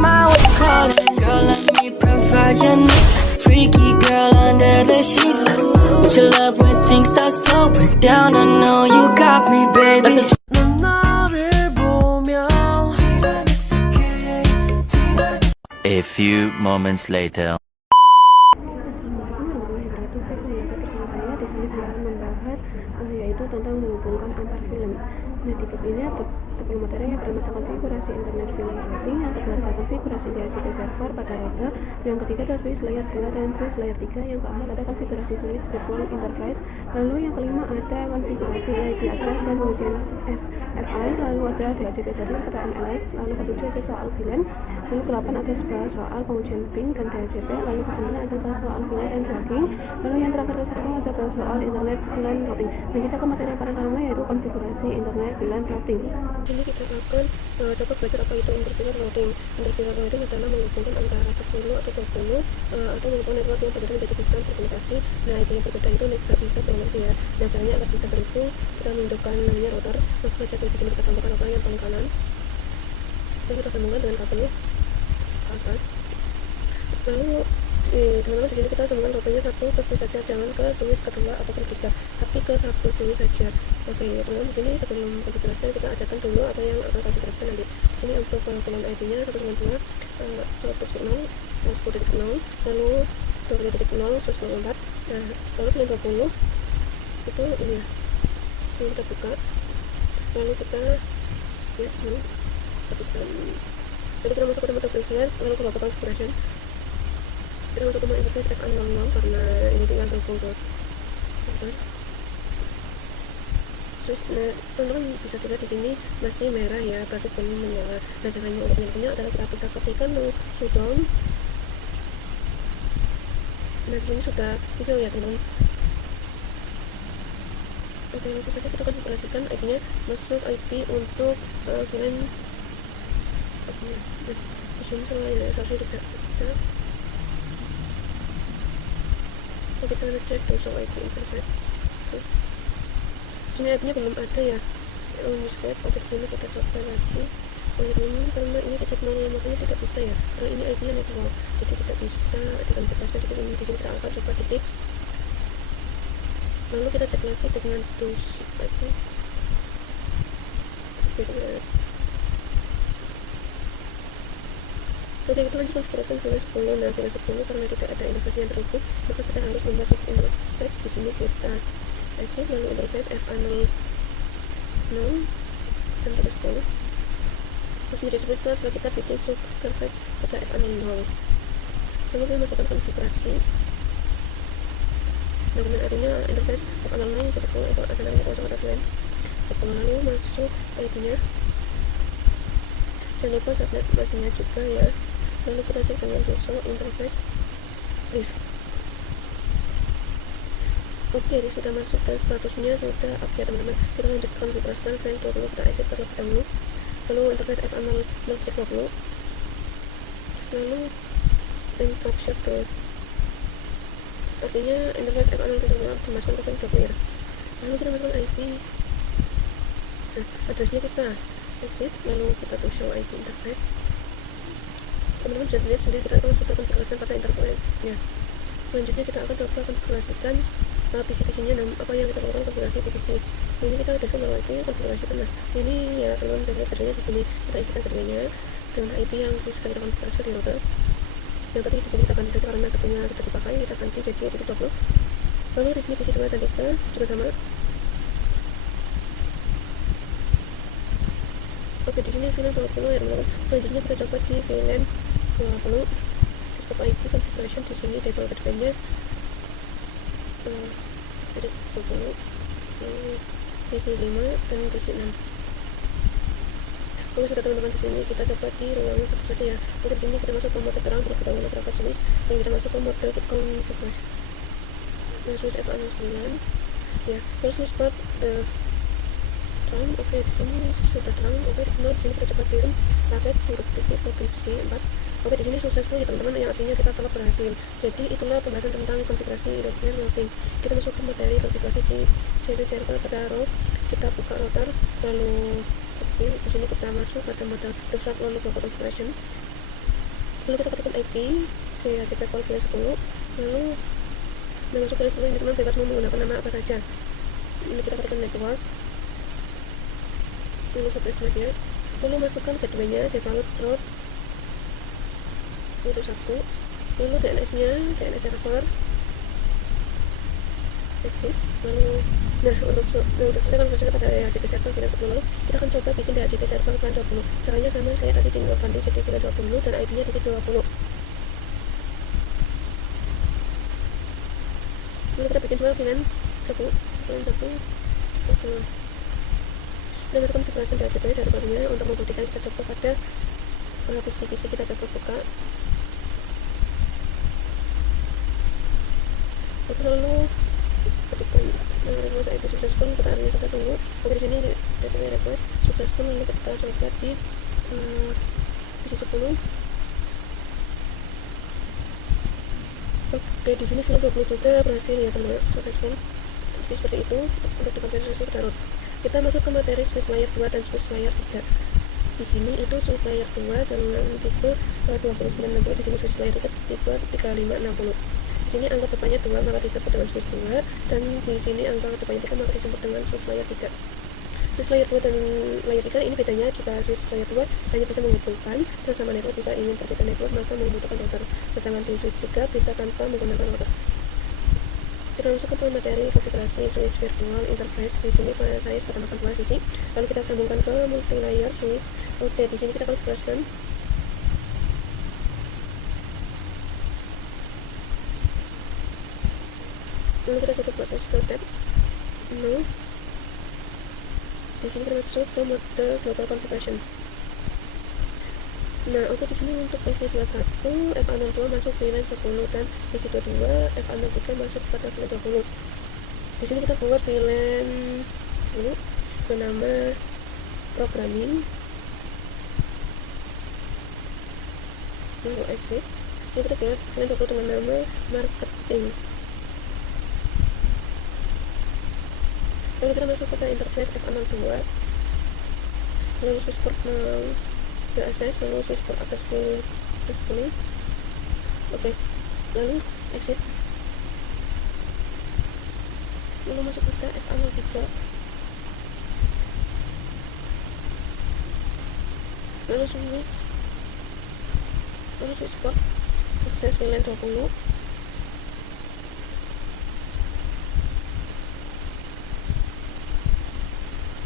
my way calling. Girl, let me provide your needs. Freaky girl under the sheets. But your love when things start slowing down. I know you got me, baby. 넌 나를 보며 A few moments later. Assalamualaikum warahmatullahi wabarakatuh. Bersama saya di sini saya akan membahas yaitu tentang menghubungkan antar film. Nah, di bab ini ada 10 materi. Yang pertama konfigurasi internet film routing, yang kedua ada konfigurasi DHCP server pada router, yang ketiga ada switch layer 2 dan switch layer 3, yang keempat ada konfigurasi switch virtual interface, lalu yang kelima ada konfigurasi IP address dan pengujian SFI, lalu ada DHCP server pada MLS, lalu ketujuh ada soal VLAN, lalu ke-8 ada juga soal pengujian ping dan DHCP, lalu ke-9 ada bahas soal VLAN dan tracking, lalu yang terakhir ke-10 ada bahas soal internet VLAN routing. Nah, kita ke materi yang pertama yaitu konfigurasi internet VLAN routing. Ini kita akan coba belajar apa itu internet routing. Internet routing adalah menghubungkan antara 10 atau 20 atau menghubungkan network yang berbeda menjadi bisa berkomunikasi. Nah, IP yang berbeda itu tidak bisa berkomunikasi ya. Nah, caranya agar bisa berhubung, kita menunjukkan namanya router. Langsung saja di sini kita tambahkan router yang paling kanan. Dan kita sambungkan dengan kabel ke atas. Lalu teman-teman di sini kita sambungkan routernya satu ke switch saja, jangan ke switch kedua ataupun ketiga, tapi ke satu switch saja. Oke, teman-teman di sini sebelum konfigurasi kita ajarkan dulu apa yang akan kita jelaskan nanti. Di sini untuk VLAN IP-nya 192 1.0 10.0, lalu 2.0 124. Nah, lalu VLAN 20 itu ini ya. Sini kita buka, lalu kita yes no, ketikkan. Lalu kita masuk ke mode preferred, lalu ke local configuration. Kita masuk ke mode interface FA00 karena ini tinggal terhubung ke switch. Nah, teman-teman bisa lihat di sini masih merah ya, berarti belum menyala. Nah, caranya untuk menyalakannya adalah kita bisa ketikkan shutdown. Nah, di sini sudah hijau ya, teman-teman. Oke, langsung saja kita konfigurasikan IP-nya. Masuk IP untuk VLAN. Di sini soalnya seharusnya tidak ada. Oke, kita cek to show IP interface. Sini IP-nya belum ada ya. Skype. Oke, di sini kita coba lagi. Oh, ini karena ini titik 0 makanya tidak bisa ya. Karena ini IP-nya network, jadi tidak bisa dikonfigurasikan. Jadi ini di sini kita akan coba titik. Lalu kita cek lagi dengan dus IP. Oke, kita lanjut konfigurasikan VLAN 10. Nah, VLAN 10 karena tidak ada interface yang terhubung, maka kita harus memasuki interface. Di sini kita exit, lalu interface FA00 dan kita 10. Terus menjadi seperti itu adalah kita bikin sub interface pada FA00. Lalu kita masukkan konfigurasi. Dokumen artinya interface FA00 kita follow itu ada namanya kalau ada VLAN 10. Lalu masuk IP-nya. Jangan lupa subnet masnya juga ya. Lalu kita cek dengan show interface brief. Oke, ini sudah masuk dan statusnya sudah up ya, teman-teman. Kita lanjut konfigurasikan VLAN 20, kita exit terlebih dahulu. Lalu interface FA00.20, lalu encryption to, artinya interface FA00.20 dimasukkan ke VLAN 20 ya. Lalu kita masukkan IP. Nah, addressnya kita exit, lalu kita to show IP interface. Teman-teman bisa lihat sendiri kita akan sudah konfigurasikan pada interface ya. Selanjutnya kita akan coba konfigurasikan PC-PC-nya. Dan apa yang kita lakukan konfigurasi PC ini, kita udah semua IP konfigurasikan. Nah, ini ya teman-teman dari kerjanya di sini kita isikan keduanya dengan IP yang sudah kita konfigurasikan di router. Yang tadi di sini kita ganti saja karena satunya tidak dipakai, kita ganti jadi titik 20. Lalu di sini PC 2 dan 3 juga sama. Oke, di sini VLAN 20 ya, teman-teman. Selanjutnya kita coba di VLAN 20. Stop IP configuration, di sini default advance-nya titik 20, PC 5 dan PC 6. Oke, sudah teman-teman, di sini kita coba di ruangan satu saja ya. Oke, di sini kita masuk ke mode terang terlebih dahulu, terang ke switch, dan kita masuk ke mode configuration. Nah, switch FA09 ya. Lalu switch port terang. Oke, di sini sudah terang. Oke, nah di sini kita coba kirim paket huruf PC ke PC 4. Oke, di sini successful ya, teman-teman, yang artinya kita telah berhasil. Jadi itulah pembahasan tentang konfigurasi internet routing. Kita masuk ke materi konfigurasi di CP server pada route. Kita buka router, lalu kecil. Di sini kita masuk pada mode default, lalu buka configuration. lalu kita ketikkan IP di HCP Call VLAN 10, lalu masuk VLAN 10 ini teman bebas mau menggunakan nama apa saja. Ini kita ketikkan network, lalu subnet nya, lalu masukkan gateway-nya default route 10.1, lalu DNS nya DNS server, exit, lalu untuk selesai konversinya pada DHCP server VLAN 10, lalu kita akan coba bikin DHCP server VLAN 20. Caranya sama kayak tadi, tinggal ganti jadi VLAN 20 dan IP nya titik 20. Lalu kita bikin dua VLAN 1 dan masukkan konfigurasi DHCP servernya untuk membuktikan. Kita coba pada PC kita coba buka, lalu ketikkan request IP successful, kita artinya kita tunggu. Oke, di sini DHCP request successful, lalu kita coba di PC 10. Oke, di sini VLAN 20 juga berhasil ya teman-teman, successful. Jadi seperti itu untuk dikonfigurasi kita root. Kita masuk ke materi Swiss layer 2 dan Swiss layer 3. Di sini itu Swiss layer 2 dengan tipe 2960, di sini Swiss layer 3 tipe 3560. Di sini angka depannya 2 maka disebut dengan Swiss 2, dan di sini angka depannya 3 maka disebut dengan Swiss layer 3. Swiss layer 2 dan layer 3 ini bedanya, jika Swiss layer 2 hanya bisa menghubungkan sesama network, jika ingin berbeda network maka membutuhkan router, sedangkan di Swiss 3 bisa tanpa menggunakan router. Kita masuk ke materi konfigurasi Swiss virtual interface. Di sini pada size pertamakan 2 sisi, lalu kita sambungkan ke multi layer switch. Oke, di sini kita konfigurasikan lalu kita coba buat switch ke tab no. Di sini kita masuk ke mode global configuration. Nah, oke, di sini untuk PC 21 FA02 masuk VLAN 10 dan PC 22 FA03 masuk pada VLAN 20. Di sini kita buat VLAN 10 bernama programming, lalu exit. Lalu kita buat VLAN 20 dengan nama marketing. Lalu kita masuk pada interface FA02, lalu switch port the access, lalu switch port accessful explain. Oke, lalu exit, lalu masuk pada FA03, lalu switch port access VLAN 20.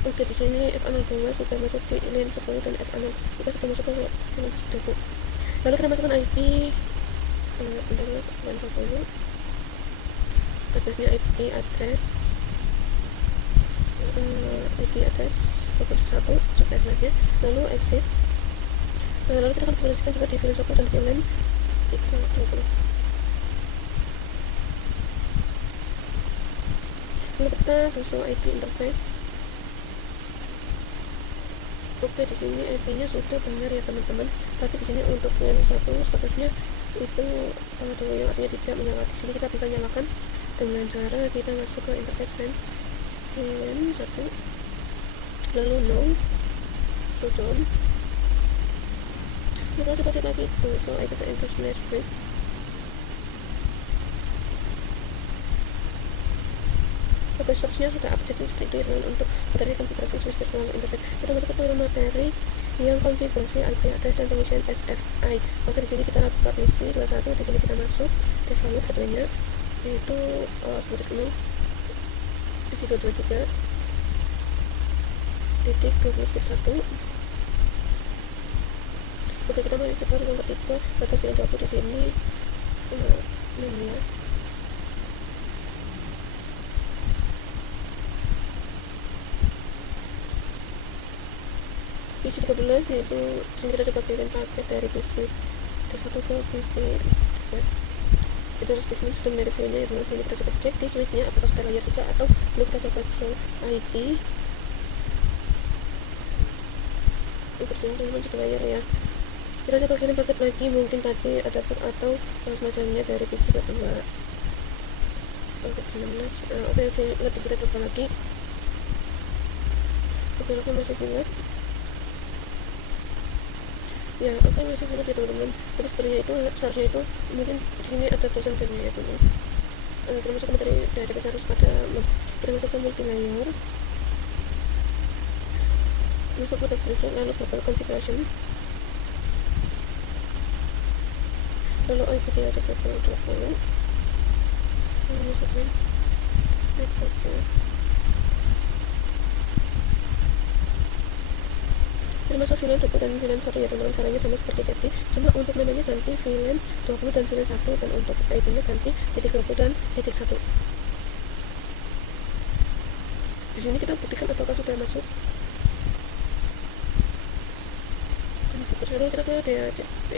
Oke, di sini FA02 sudah masuk di VLAN 10 dan FA03 sudah masuk ke VLAN 10. Lalu kita masukkan IP VLAN 20, addressnya IP address 21 subnet nya, lalu exit. Lalu kita konfigurasikan juga di VLAN 10 dan VLAN 320. Lalu kita masuk IP interface. Oke, di sini IP-nya sudah benar ya teman-teman, tapi di sini untuk VLAN 1 statusnya itu yang artinya tidak menyala. Di sini kita bisa nyalakan dengan cara kita masuk ke interface VLAN 1, lalu no, shutdown. Kita coba cek lagi itu soal IP internet break. Oke, seterusnya sudah update seperti itu ya teman, untuk materi konfigurasi Swiss virtual interface. Kita masuk ke materi yang konfigurasi IP address dan pengujian SFI. Oke, di sini kita buka PC 21, di sini kita masuk default gateway-nya yaitu seperti ini, PC 22 juga titik 20.1. Oke, kita mau coba yang ketiga pada VLAN 20 di sini 16. PC 13, yaitu disini kita coba pilih paket dari PC 1 ke PC 13. Itu harus disini sudah menarik filenya ya. Disini kita coba cek di switchnya apakah sudah layer 3 atau belum. Kita coba cek IP. Untuk sini teman-teman sudah layer ya. Kita coba kirim paket lagi, mungkin tadi ada bug atau semacamnya dari PC 22. Paket 16. Oke, lebih kita coba lagi. Oke, masih bulat. ya oke masih benar ya teman-teman, tapi sebenarnya itu seharusnya itu mungkin di sini ada tulisan filenya ya dulu. Kita masuk ke materi diajarkan harus pada kita masuk ke multi layer, masuk pada berikut lalu global configuration, lalu IP dia cek level 20, lalu masukkan network. Kita masuk VLAN 20 dan VLAN 1 ya teman-teman, caranya sama seperti tadi, cuma untuk namanya ganti VLAN 20 dan VLAN 1, dan untuk IP nya ganti titik 20 dan titik 1. Di sini kita buktikan apakah sudah masuk. Lalu kita ke DHCP.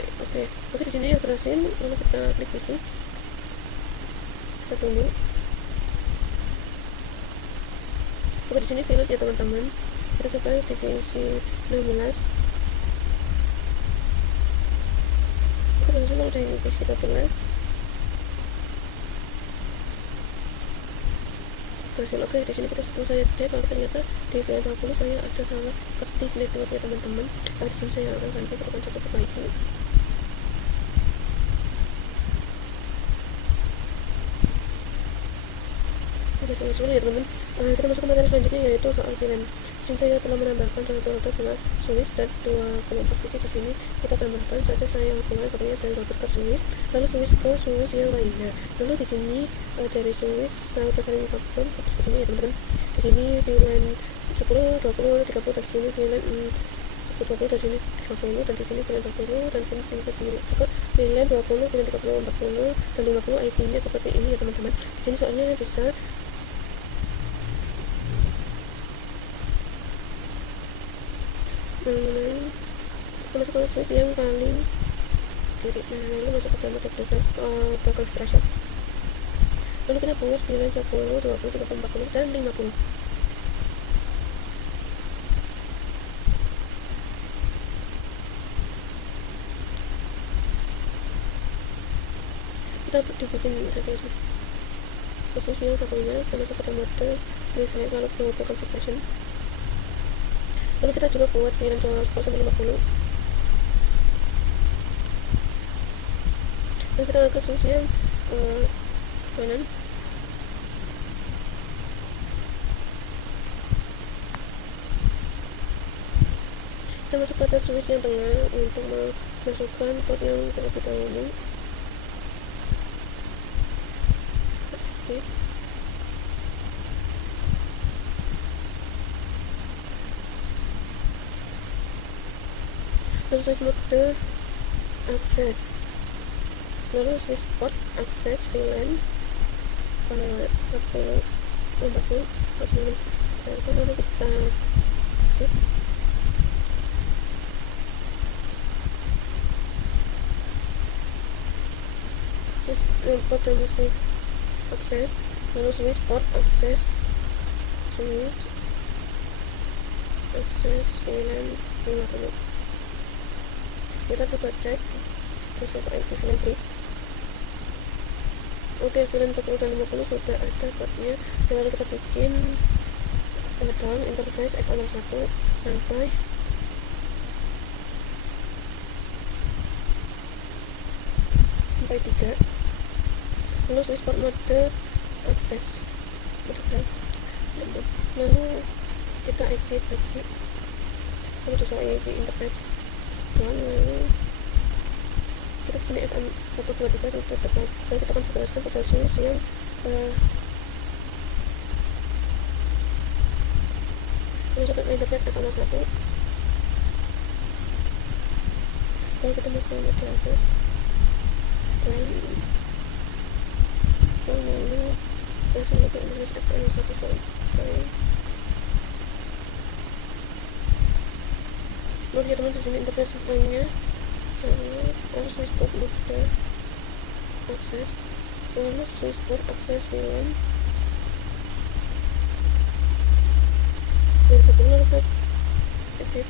Oke, di sini ya berhasil. Lalu kita klik isi, kita tunggu. Oke, di sini VLAN ya teman-teman, kita coba divisi 16. Oke, langsung mau divisi 13 berhasil. Oke, di sini kita setelah saya cek, lalu ternyata di VLAN 20 saya ada salah ketik network ya teman-teman. Di sini saya akan ganti, kita akan coba perbaiki. Oke, langsung ya teman-teman. Kita masuk ke materi selanjutnya, yaitu soal VLAN. Di sini saya telah menambahkan rata-rata 2 switch dan 2 kelompok visi. Di sini kita tambahkan saja, saya mulai pokoknya dari router ke switch, lalu switch ke switch yang lainnya. Lalu di sini dari switch sampai saling kabel ke sini ya teman-teman. Di sini VLAN 10, 20, 30, dan di sini VLAN 10, 20, dan sini 30, dan di sini VLAN 20, dan VLAN di sini juga VLAN 20, VLAN 30, 40, dan 50. IP-nya seperti ini ya teman-teman. Di sini soalnya bisa kita masuk ke switch yang paling kiri. Lalu masuk ke dalam configuration, lalu kita buat VLAN 10, 20, 30, 40, dan 50. Kita dibikin saja itu switch yang satunya, kita masuk ke mode wifi, lalu ke mode configuration, lalu kita juga buat VLAN 10 sampai 50. Dan kita ke switch yang kanan, kita masuk pada switch yang tengah untuk memasukkan port yang terlebih dahulu. Lalu switch mode akses, lalu switch port akses VLAN 10, 40, 40, lalu kita exit. Switch port dan musik akses, lalu switch port akses, switch akses VLAN 50. Kita coba cek untuk IP VLAN brief. Oke, VLAN 40 dan 50 sudah ada portnya. Lalu kita bikin down interface F01 sampai sampai 3. Lalu switch port mode akses, lalu kita exit lagi, lalu sesuai IP interface. Lalu kita kesini FM 123 untuk dapat, dan kita konfigurasikan pada switch yang masukkan interface F01, lalu kita mau ke mode akses, lalu langsung ke interface F01 sampai. Lalu ya teman, di sini interface lainnya sama, lalu switch port mode akses, lalu switch port akses VLAN 10, lalu kita exit.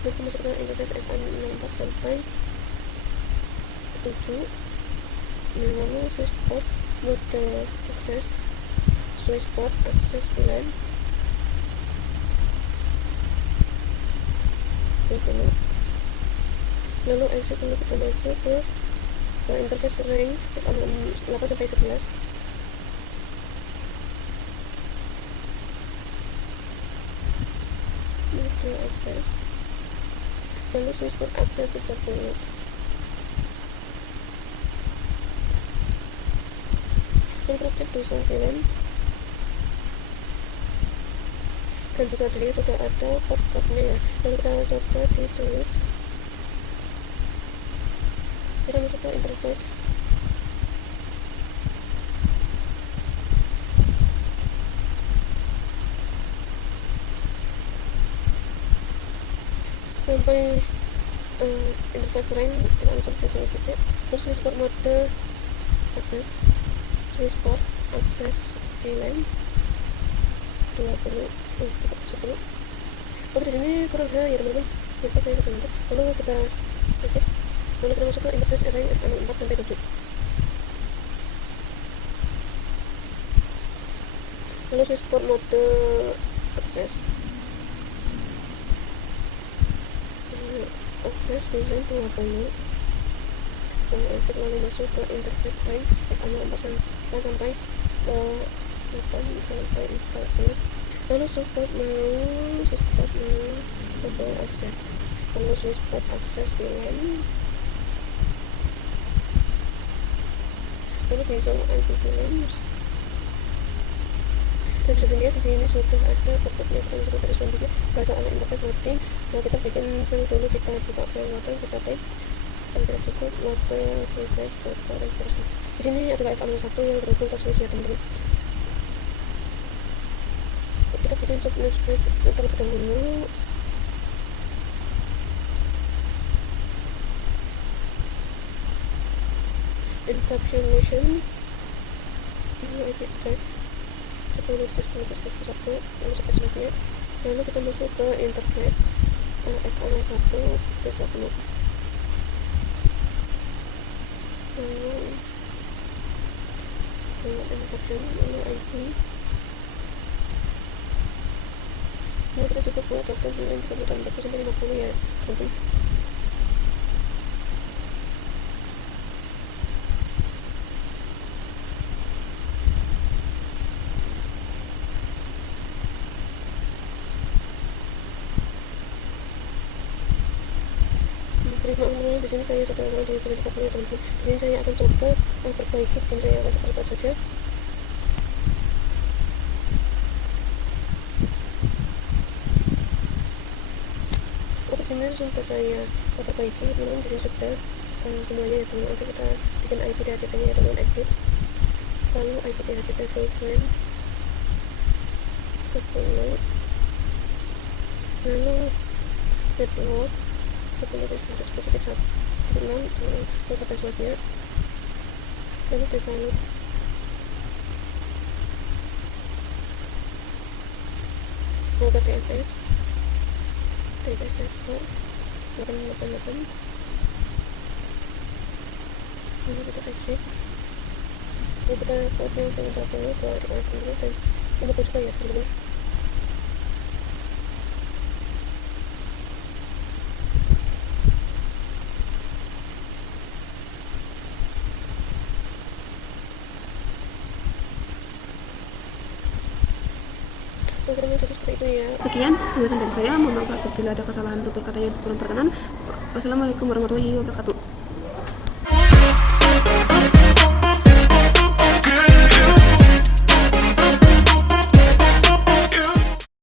Lalu kita masuk ke interface F64 sampai 7. Lalu switch port mode akses, switch port akses VLAN 20. lalu exit, lalu kita masuk ke interface rank 8 sampai 11. Mode akses, lalu switch port akses 30. Dan kita cek tulisan film, dan bisa dilihat sudah ada port-portnya ya. Lalu kita coba di switch, kita masuk ke interface, sampai interface rank, kita langsung ke selanjutnya. Terus switch port mode akses, switch port akses VLAN 10. Oke, di sini kurang ya teman-teman, biasa saya sudah mantap. Lalu kita exit, lalu kita masuk ke interface rank 4 sampai 7. Lalu switch port mode akses, akses VLAN 20. Lalu exit, lalu masuk ke interface rank 4 sampai 8 sampai 14. Lalu support mode akses, lalu switch port akses VLAN, lalu bisa IP VLAN. Dan bisa dilihat di sini sudah ada port-portnya. Kita masuk ke selanjutnya, bahasa ala interface loading. Nah, kita bikin file dulu, kita buka file loading, kita type, dan kita cukup load private version. Di sini ada F1 yang berhubung ke switch ya teman-teman. Kita bikin subnet switch terlebih dahulu. Encryption mission, IP address 10.10.10.1, lalu sampai selanjutnya. Lalu kita masuk ke internet F1 30. Lalu encryption, lalu IP. Lalu kita cukup buat waktu bulan 40 sampai 50 ya teman-teman. Di sini saya sudah salah di video ya teman-teman. Di sini saya akan coba perbaiki. Di sini saya akan cepat saja. Oke, di sini sudah saya perbaiki teman-teman. Di sini sudah semuanya ya teman-teman. Oke, kita bikin IP DHCP nya ya teman-teman, exit. Lalu IP DHCP full frame 10. Lalu network 10.10.1.6 terus sampai selanjutnya. Lalu develop, lalu ke DNS server 888. Lalu kita exit, lalu kita buat yang penyebab dulu ke rekan dulu, dan ini juga ya teman-teman. Sekian pembahasan dari saya, mohon maaf apabila ada kesalahan tutur katanya kurang berkenan. Wassalamualaikum warahmatullahi wabarakatuh.